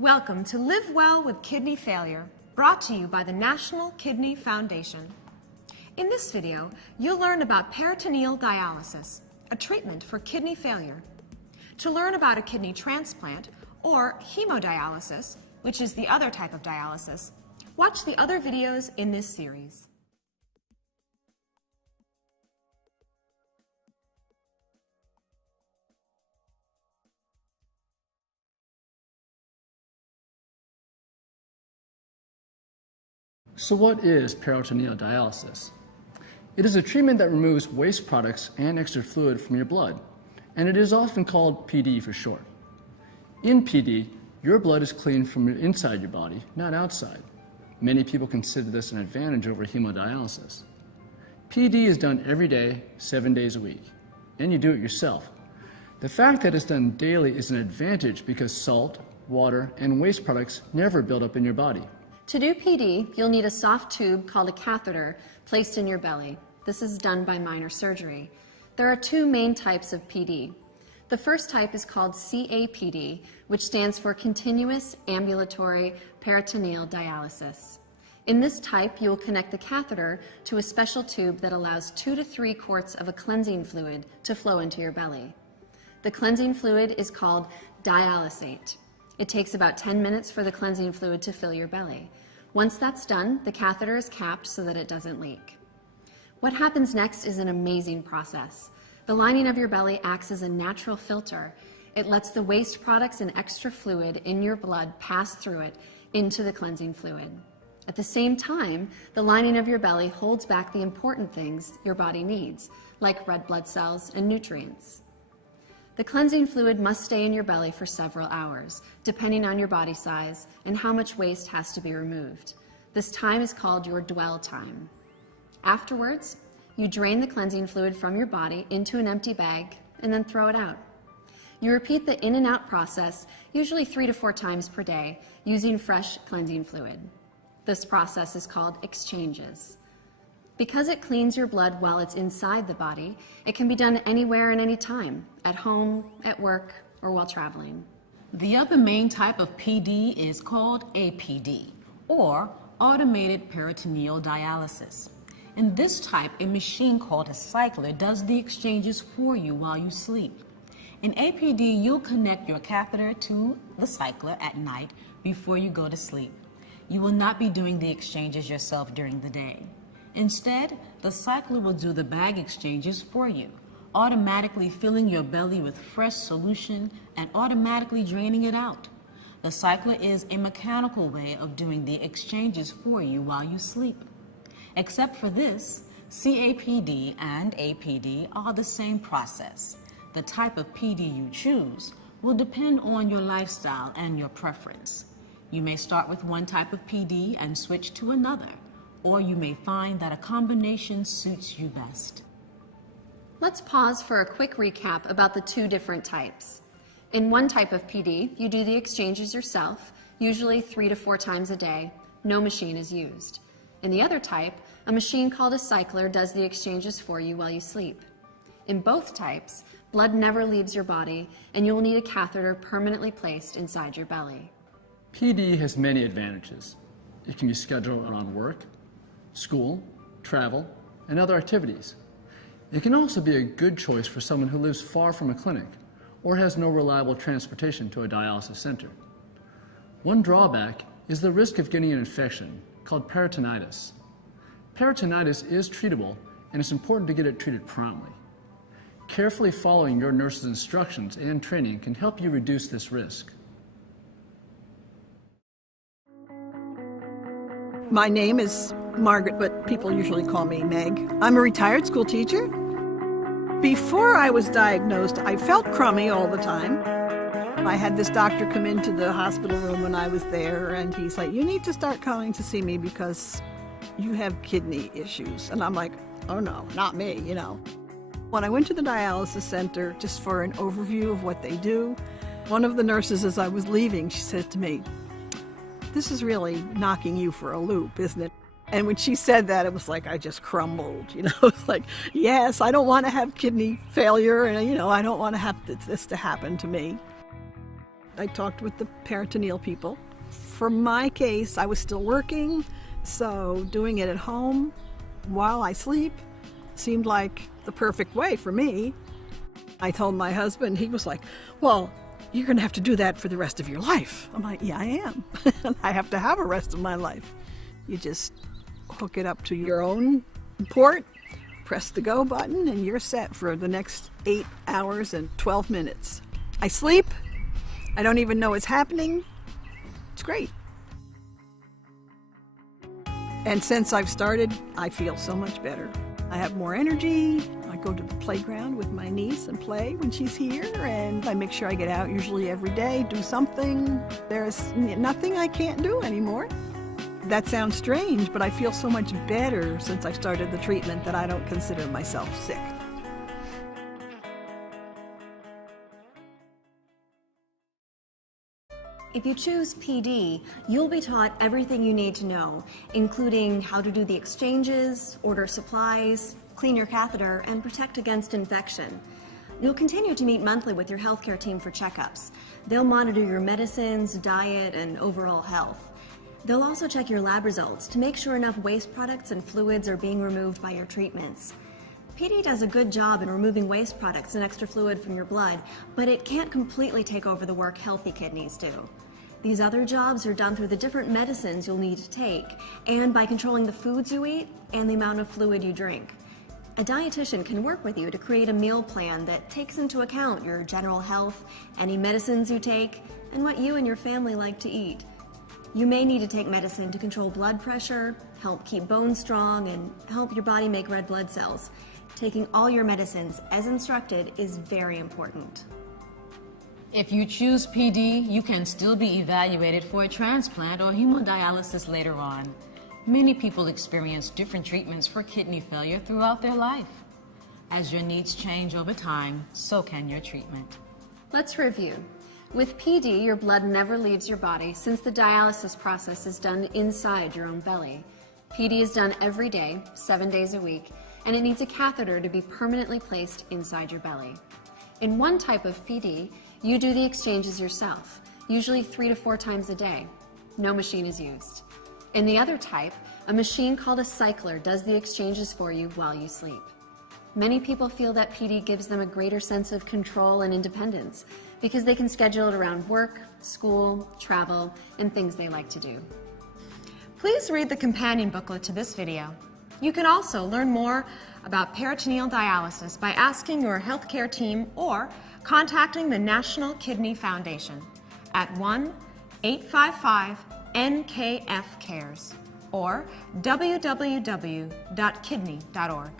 Welcome to Live Well with Kidney Failure, brought to you by the National Kidney Foundation. In this video, you'll learn about peritoneal dialysis, a treatment for kidney failure. To learn about a kidney transplant, or hemodialysis, which is the other type of dialysis, watch the other videos in this series. So what is peritoneal dialysis? It is a treatment that removes waste products and extra fluid from your blood, and it is often called PD for short. In PD, your blood is cleaned from inside your body, not outside. Many people consider this an advantage over hemodialysis. PD is done every day, 7 days a week, and you do it yourself. The fact that it's done daily is an advantage because salt, water, and waste products never build up in your body. To do PD, you'll need a soft tube called a catheter placed in your belly. This is done by minor surgery. There are two main types of PD. The first type is called CAPD, which stands for Continuous Ambulatory Peritoneal Dialysis. In this type, you will connect the catheter to a special tube that allows 2 to 3 quarts of a cleansing fluid to flow into your belly. The cleansing fluid is called dialysate. It takes about 10 minutes for the cleansing fluid to fill your belly. Once that's done, the catheter is capped so that it doesn't leak. What happens next is an amazing process. The lining of your belly acts as a natural filter. It lets the waste products and extra fluid in your blood pass through it into the cleansing fluid. At the same time, the lining of your belly holds back the important things your body needs, like red blood cells and nutrients. The cleansing fluid must stay in your belly for several hours, depending on your body size and how much waste has to be removed. This time is called your dwell time. Afterwards, you drain the cleansing fluid from your body into an empty bag and then throw it out. You repeat the in and out process usually 3 to 4 times per day using fresh cleansing fluid. This process is called exchanges. Because it cleans your blood while it's inside the body, it can be done anywhere and any time, at home, at work, or while traveling. The other main type of PD is called APD, or automated peritoneal dialysis. In this type, a machine called a cycler does the exchanges for you while you sleep. In APD, you'll connect your catheter to the cycler at night before you go to sleep. You will not be doing the exchanges yourself during the day. Instead, the cycler will do the bag exchanges for you, automatically filling your belly with fresh solution and automatically draining it out. The cycler is a mechanical way of doing the exchanges for you while you sleep. Except for this, CAPD and APD are the same process. The type of PD you choose will depend on your lifestyle and your preference. You may start with one type of PD and switch to another, or you may find that a combination suits you best. Let's pause for a quick recap about the two different types. In one type of PD, you do the exchanges yourself, usually 3 to 4 times a day. No machine is used. In the other type, a machine called a cycler does the exchanges for you while you sleep. In both types, blood never leaves your body, and you will need a catheter permanently placed inside your belly. PD has many advantages. It can be scheduled around work, school, travel, and other activities. It can also be a good choice for someone who lives far from a clinic or has no reliable transportation to a dialysis center. One drawback is the risk of getting an infection called peritonitis. Peritonitis is treatable, and it's important to get it treated promptly. Carefully following your nurse's instructions and training can help you reduce this risk. My name is Margaret, but people usually call me Meg. I'm a retired school teacher. Before I was diagnosed, I felt crummy all the time. I had this doctor come into the hospital room when I was there, and he's like, "You need to start coming to see me because you have kidney issues." And I'm like, "Oh no, not me, you know." When I went to the dialysis center just for an overview of what they do, one of the nurses, as I was leaving, she said to me, "This is really knocking you for a loop, isn't it?" And when she said that, it was like I just crumbled, you know. It's like, yes, I don't want to have kidney failure, and, you know, I don't want to have this to happen to me. I talked with the peritoneal people. For my case, I was still working, so doing it at home while I sleep seemed like the perfect way for me. I told my husband, he was like, well, you're going to have to do that for the rest of your life. I'm like, yeah, I am. I have to have a rest of my life. You just hook it up to your own port, press the go button, and you're set for the next 8 hours and 12 minutes. I sleep. I don't even know it's happening. It's great. And since I've started, I feel so much better. I have more energy. I go to the playground with my niece and play when she's here, and I make sure I get out usually every day, do something. There's nothing I can't do anymore. That sounds strange, but I feel so much better since I started the treatment that I don't consider myself sick. If you choose PD, you'll be taught everything you need to know, including how to do the exchanges, order supplies, clean your catheter, and protect against infection. You'll continue to meet monthly with your healthcare team for checkups. They'll monitor your medicines, diet, and overall health. They'll also check your lab results to make sure enough waste products and fluids are being removed by your treatments. PD does a good job in removing waste products and extra fluid from your blood, but it can't completely take over the work healthy kidneys do. These other jobs are done through the different medicines you'll need to take and by controlling the foods you eat and the amount of fluid you drink. A dietitian can work with you to create a meal plan that takes into account your general health, any medicines you take, and what you and your family like to eat. You may need to take medicine to control blood pressure, help keep bones strong, and help your body make red blood cells. Taking all your medicines as instructed is very important. If you choose PD, you can still be evaluated for a transplant or hemodialysis later on. Many people experience different treatments for kidney failure throughout their life. As your needs change over time, so can your treatment. Let's review. With PD, your blood never leaves your body since the dialysis process is done inside your own belly. PD is done every day, 7 days a week, and it needs a catheter to be permanently placed inside your belly. In one type of PD, you do the exchanges yourself, usually 3 to 4 times a day. No machine is used. In the other type, a machine called a cycler does the exchanges for you while you sleep. Many people feel that PD gives them a greater sense of control and independence because they can schedule it around work, school, travel, and things they like to do. Please read the companion booklet to this video. You can also learn more about peritoneal dialysis by asking your healthcare team or contacting the National Kidney Foundation at 1-855-NKF-CARES or www.kidney.org.